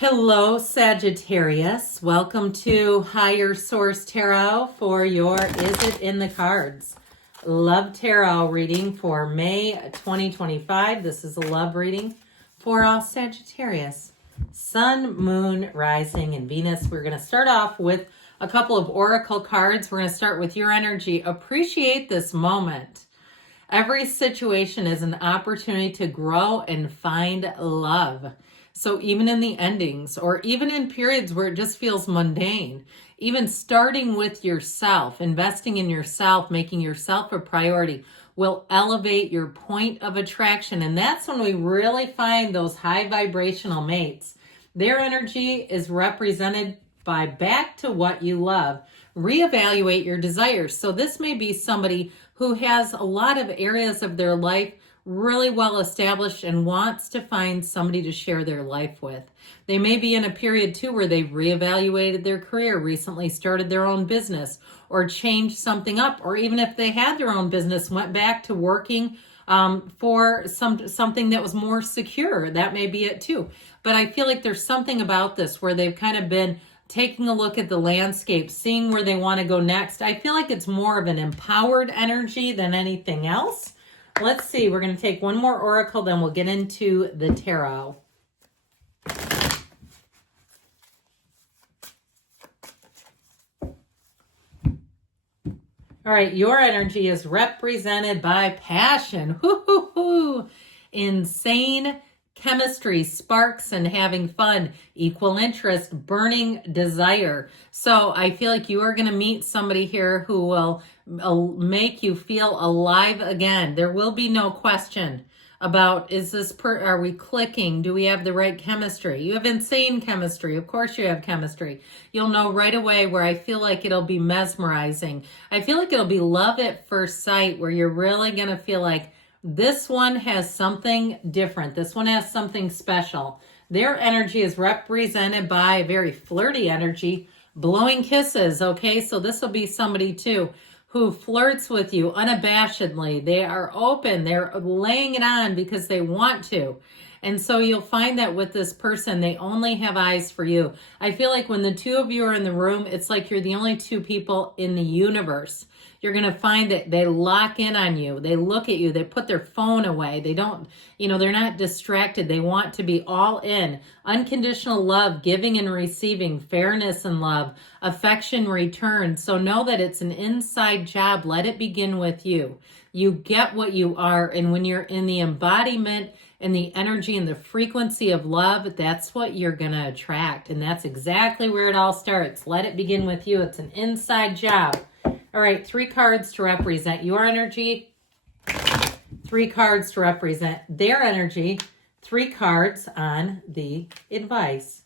Hello, Sagittarius. Welcome to Higher Source Tarot for your Is It in the Cards Love Tarot reading for May 2025. This is a love reading for all Sagittarius. Sun, Moon, Rising, and Venus. We're going to start off with a couple of oracle cards. We're going to start with your energy. Appreciate this moment. Every situation is an opportunity to grow and find love. So even in the endings, or even in periods where it just feels mundane, even starting with yourself, investing in yourself, making yourself a priority will elevate your point of attraction. And that's when we really find those high vibrational mates. Their energy is represented by back to what you love. Reevaluate your desires. So this may be somebody who has a lot of areas of their life really well established and wants to find somebody to share their life with. They may be in a period too where they've reevaluated their career, recently started their own business, or changed something up, or even if they had their own business, went back to working for something that was more secure. That may be it too. But I feel like there's something about this where they've kind of been taking a look at the landscape, seeing where they want to go next. I feel like it's more of an empowered energy than anything else. Let's see. We're going to take one more oracle, then we'll get into the tarot. All right, your energy is represented by passion. Hoo-hoo-hoo. Insane chemistry, sparks, and having fun, equal interest, burning desire. So I feel like you are going to meet somebody here who will make you feel alive again. There will be no question about, are we clicking? Do we have the right chemistry? You have insane chemistry. Of course you have chemistry. You'll know right away where I feel like it'll be mesmerizing. I feel like it'll be love at first sight, where you're really going to feel like this one has something different. This one has something special. Their energy is represented by a very flirty energy, blowing kisses. Okay, so this will be somebody too who flirts with you unabashedly. They are open. They're laying it on because they want to. And so you'll find that with this person, they only have eyes for you. I feel like when the two of you are in the room, it's like you're the only two people in the universe. You're going to find that they lock in on you. They look at you. They put their phone away. They don't, they're not distracted. They want to be all in. Unconditional love, giving and receiving, fairness and love, affection returned. So know that it's an inside job. Let it begin with you. You get what you are. And when you're in the embodiment and the energy and the frequency of love, that's what you're going to attract. And that's exactly where it all starts. Let it begin with you. It's an inside job. All right, 3 cards to represent your energy, 3 cards to represent their energy, 3 cards on the advice.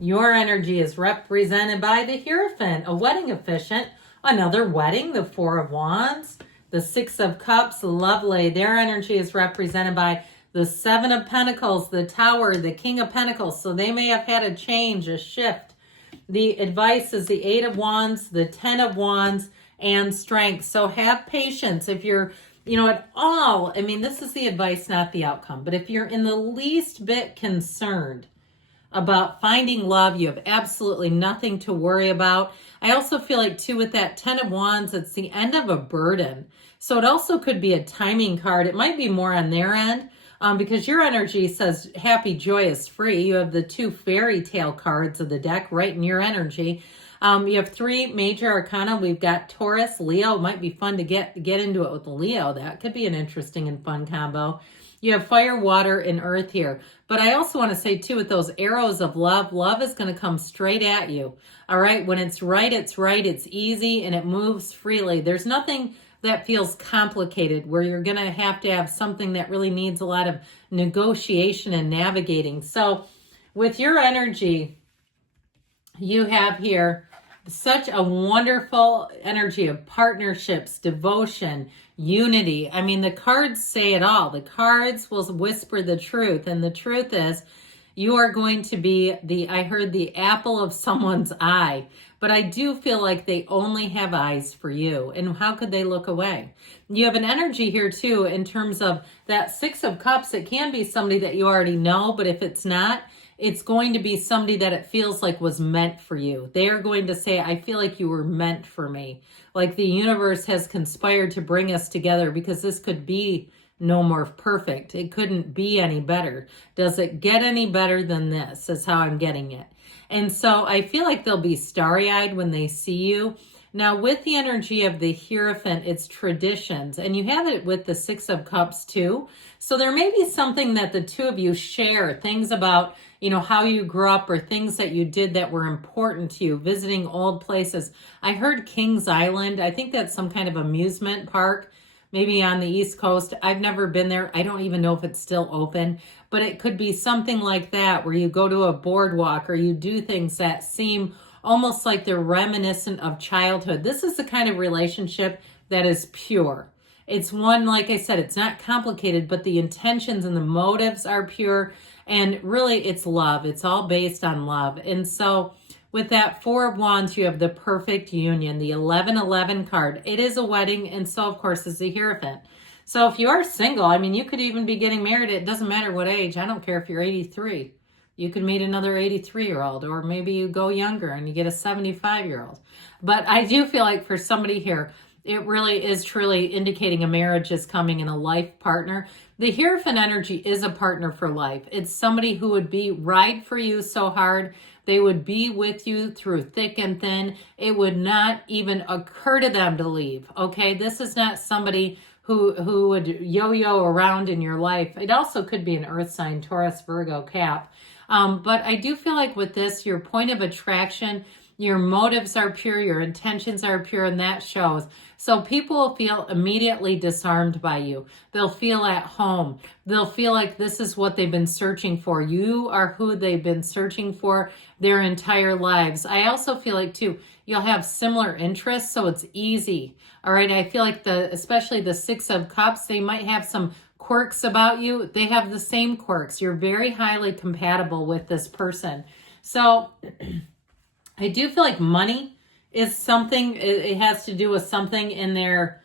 Your energy is represented by the Hierophant, a wedding officiant, another wedding, the 4 of Wands, the 6 of Cups, lovely. Their energy is represented by the 7 of Pentacles, the Tower, the King of Pentacles. So they may have had a change, a shift. The advice is the 8 of Wands, the 10 of Wands, and Strength. So have patience. If you're, at all, this is the advice, not the outcome. But if you're in the least bit concerned about finding love, you have absolutely nothing to worry about. I also feel like, too, with that 10 of Wands, it's the end of a burden. So it also could be a timing card. It might be more on their end. Because your energy says happy, joyous, free. You have the 2 fairy tale cards of the deck right in your energy. You have 3 major arcana. We've got Taurus, Leo. It might be fun to get into it with Leo. That could be an interesting and fun combo. You have fire, water, and earth here. But I also want to say, too, with those arrows of love, love is going to come straight at you. All right? When it's right, it's right. It's easy, and it moves freely. There's nothing that feels complicated where you're going to have something that really needs a lot of negotiation and navigating. So with your energy, you have here such a wonderful energy of partnerships, devotion, unity. The cards say it all. The cards will whisper the truth. And the truth is, You are going to be I heard the apple of someone's eye, but I do feel like they only have eyes for you. And how could they look away? You have an energy here too, in terms of that Six of Cups. It can be somebody that you already know, but if it's not, it's going to be somebody that it feels like was meant for you. They are going to say, I feel like you were meant for me. Like the universe has conspired to bring us together, because this could be no more perfect. It couldn't be any better. Does it get any better than this? Is how I'm getting it. And so I feel like they'll be starry-eyed when they see you. Now, with the energy of the Hierophant, it's traditions. And you have it with the Six of Cups too. So there may be something that the two of you share, things about, how you grew up, or things that you did that were important to you, visiting old places. I heard Kings Island. I think that's some kind of amusement park, maybe on the East Coast. I've never been there. I don't even know if it's still open, but it could be something like that, where you go to a boardwalk, or you do things that seem almost like they're reminiscent of childhood. This is the kind of relationship that is pure. It's one, like I said, it's not complicated, but the intentions and the motives are pure. And really, it's love. It's all based on love. And so with that Four of Wands, you have the perfect union, the 1111 card. It is a wedding, and so, of course, is the Hierophant. So if you are single, you could even be getting married. It doesn't matter what age. I don't care if you're 83. You could meet another 83-year-old, or maybe you go younger and you get a 75-year-old. But I do feel like for somebody here, it really is truly indicating a marriage is coming and a life partner. The Hierophant energy is a partner for life. It's somebody who would ride for you so hard. They would be with you through thick and thin. It would not even occur to them to leave. Okay, this is not somebody who would yo-yo around in your life. It also could be an earth sign, Taurus, Virgo, Cap. But I do feel like with this, your point of attraction, your motives are pure, your intentions are pure, and that shows. So people will feel immediately disarmed by you. They'll feel at home. They'll feel like this is what they've been searching for. You are who they've been searching for their entire lives. I also feel like, too, you'll have similar interests, so it's easy. All right, I feel like especially the Six of Cups, they might have some quirks about you. They have the same quirks. You're very highly compatible with this person. So I do feel like money is something, it has to do with something in their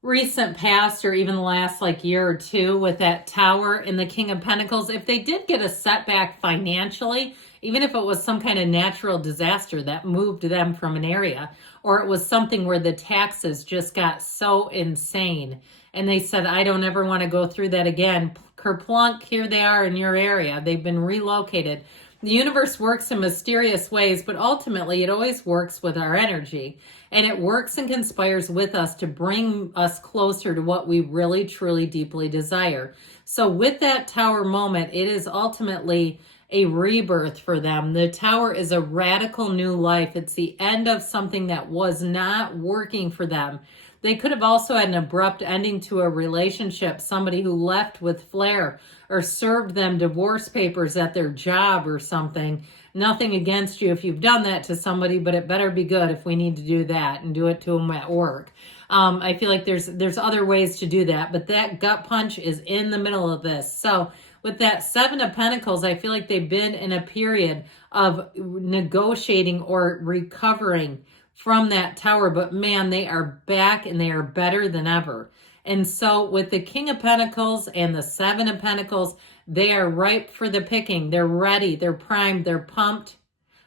recent past, or even the last year or two, with that Tower and the King of Pentacles. If they did get a setback financially, even if it was some kind of natural disaster that moved them from an area, or it was something where the taxes just got so insane and they said, I don't ever want to go through that again. Kerplunk, here they are in your area. They've been relocated. The universe works in mysterious ways, but ultimately it always works with our energy. And it works and conspires with us to bring us closer to what we really, truly, deeply desire. So with that Tower moment, it is ultimately a rebirth for them. The Tower is a radical new life. It's the end of something that was not working for them. They could have also had an abrupt ending to a relationship, somebody who left with flair or served them divorce papers at their job or something. Nothing against you if you've done that to somebody, but it better be good if we need to do that and do it to them at work. I feel like there's other ways to do that, but that gut punch is in the middle of this. So with that Seven of Pentacles, I feel like they've been in a period of negotiating or recovering from that Tower, but man, they are back and they are better than ever. And so with the King of Pentacles and the Seven of Pentacles, they are ripe for the picking. They're ready, they're primed, they're pumped,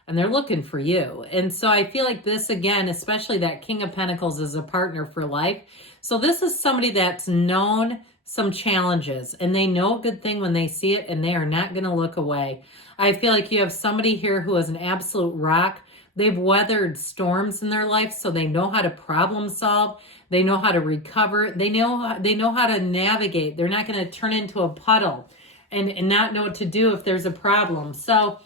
and they're looking for you. And so I feel like this, again, especially that King of Pentacles, is a partner for life. So this is somebody that's known some challenges, and they know a good thing when they see it, and they are not going to look away. I feel like you have somebody here who is an absolute rock. They've weathered storms in their life, so they know how to problem solve. They know how to recover. They know how to navigate. They're not going to turn into a puddle and not know what to do if there's a problem. So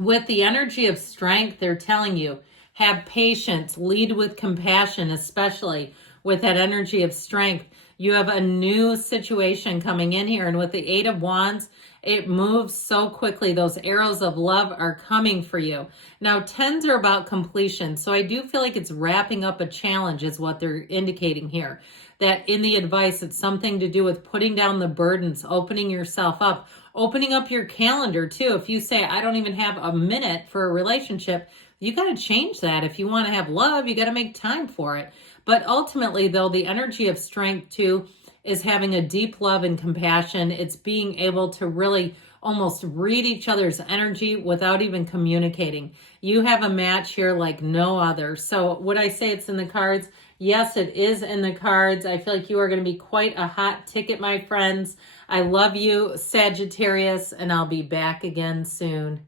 with the energy of strength, they're telling you, have patience, lead with compassion, especially with that energy of strength. You have a new situation coming in here, and with the Eight of Wands, it moves so quickly. Those arrows of love are coming for you. Now, tens are about completion. So I do feel like it's wrapping up a challenge is what they're indicating here. That in the advice, it's something to do with putting down the burdens, opening yourself up, opening up your calendar too. If you say, I don't even have a minute for a relationship, you got to change that. If you want to have love, you got to make time for it. But ultimately, though, the energy of strength too is having a deep love and compassion. It's being able to really almost read each other's energy without even communicating. You have a match here like no other. So would I say it's in the cards? Yes, it is in the cards. I feel like you are going to be quite a hot ticket, my friends. I love you, Sagittarius, and I'll be back again soon.